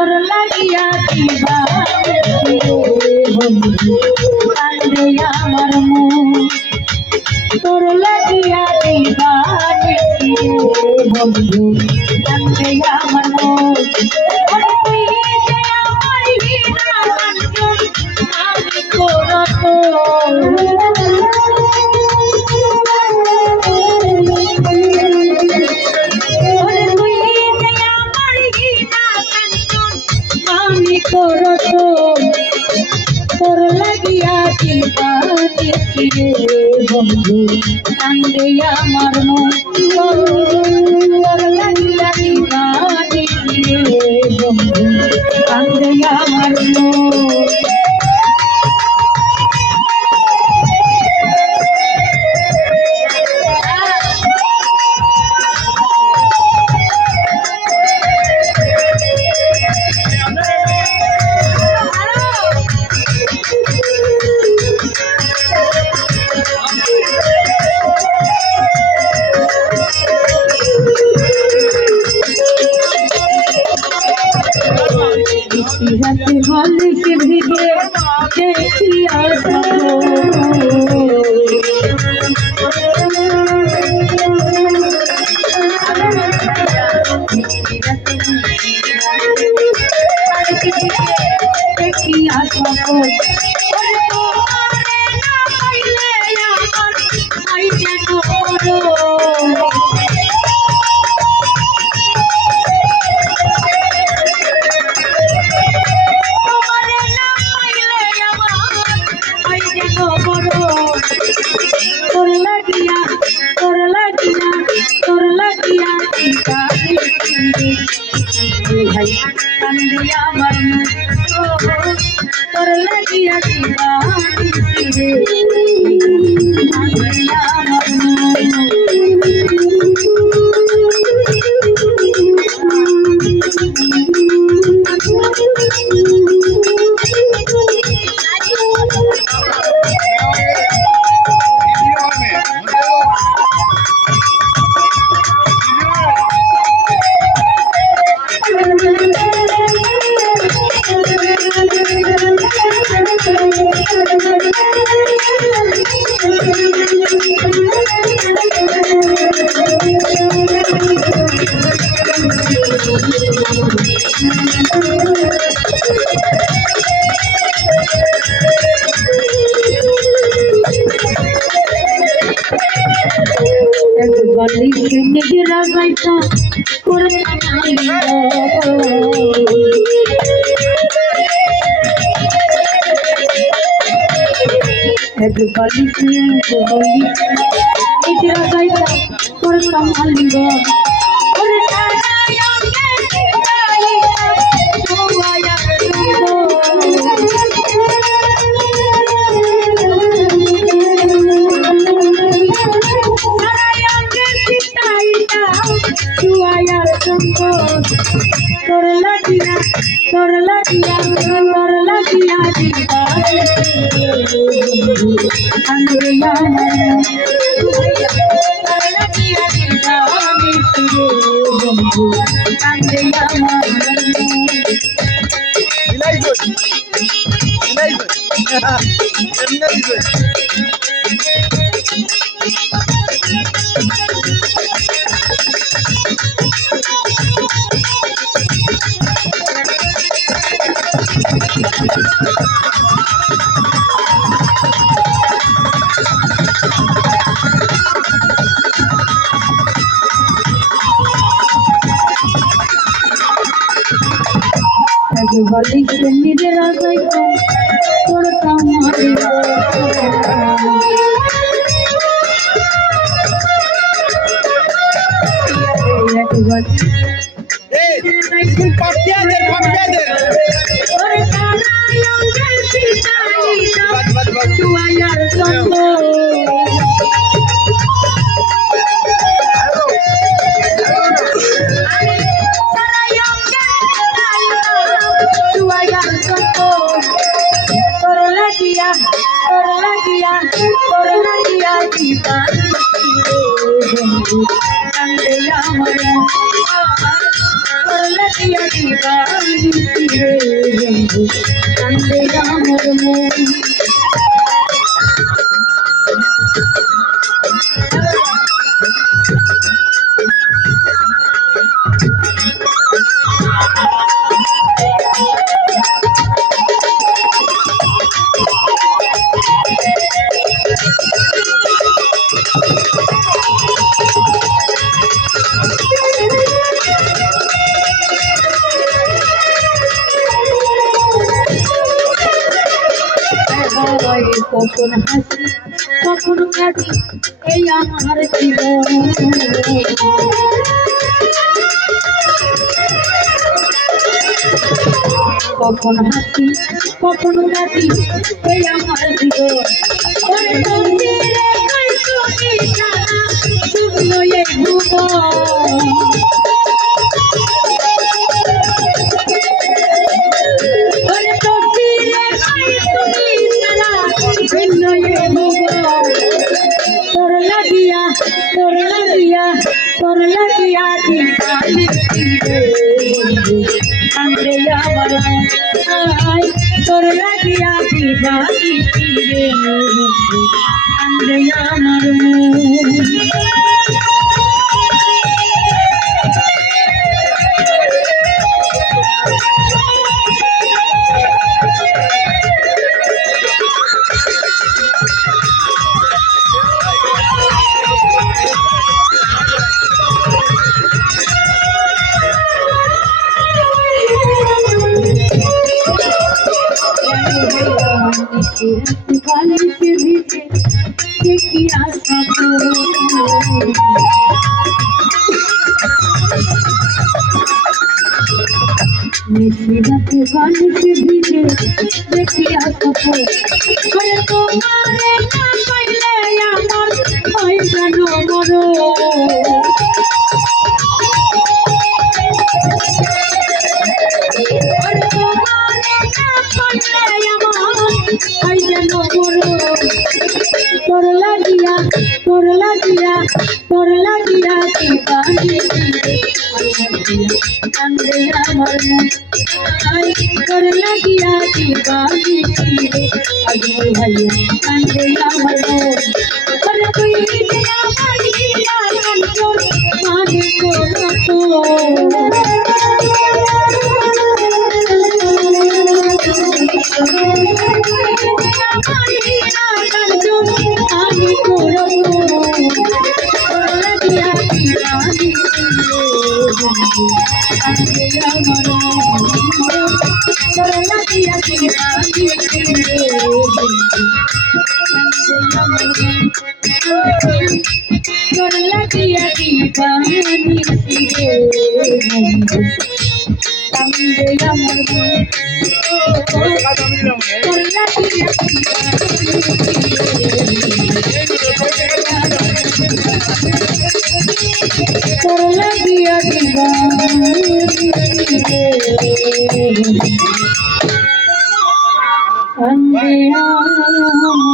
তোর লাগিয়া দিবারে বন্ধু কান্দে আমার মন তোর লাগিয়া দিবারে বন্ধু কান্দে আমার মন তুই যে আমার হীরা কাঞ্চন আমি করত তোর লাগিয়া দিবারে বন্ধু কান্দে আমার মন তোর লাগিয়া দিবারে বন্ধু কান্দে আমার মন রাতে বালিশে ভিজে দেখিয়া দেখিয়া সকল কান্দে আমার তোর লাগিয়া দিবারে কান্দে আমার বালিশে নিজেরা গাইতা করে এক বালিশে নিজেরা গাইতা করতাম আলিঙ্গ তোর লাগিয়া দিবারে কান্দে আমার তোর লাগিয়া দিবারে বন্ধু কান্দে আমার বালিশে নিজেরা গাইতা করতাম কান্দে আমার দিবানি রে বন্ধু কান্দে আমার মন কখন হাসি কখন কাঁদি এই আমার জীবন কখন হাসি কখন কাঁদি এই আমার জীবন শুকনো এই ভুবন তোর লাগিয়া দিবানি রে কান্দে আমার মন তোর লাগিয়া দিবানি রে কান্দে আমার মন काले के भीजे देखिया सब मेरे काले के भीजे देखिया सब करे तो मारे ना पहले यार होई जानो मरो তোর লাগিয়া দিবানি কান্দে আমার মন তোর লাগিয়া দিবানি আজমল ভাইয়া কান্দে আমার মন তুই মানে করো তো আমি করব লাগিয়া দিবানি কান্দে আমার তোর লাগিয়া দিবানি তোর লাগিয়া দিবানি কান্দে আমার তোর লাগিয়া তোর লাগিয়া দিবানি কান্দে আমার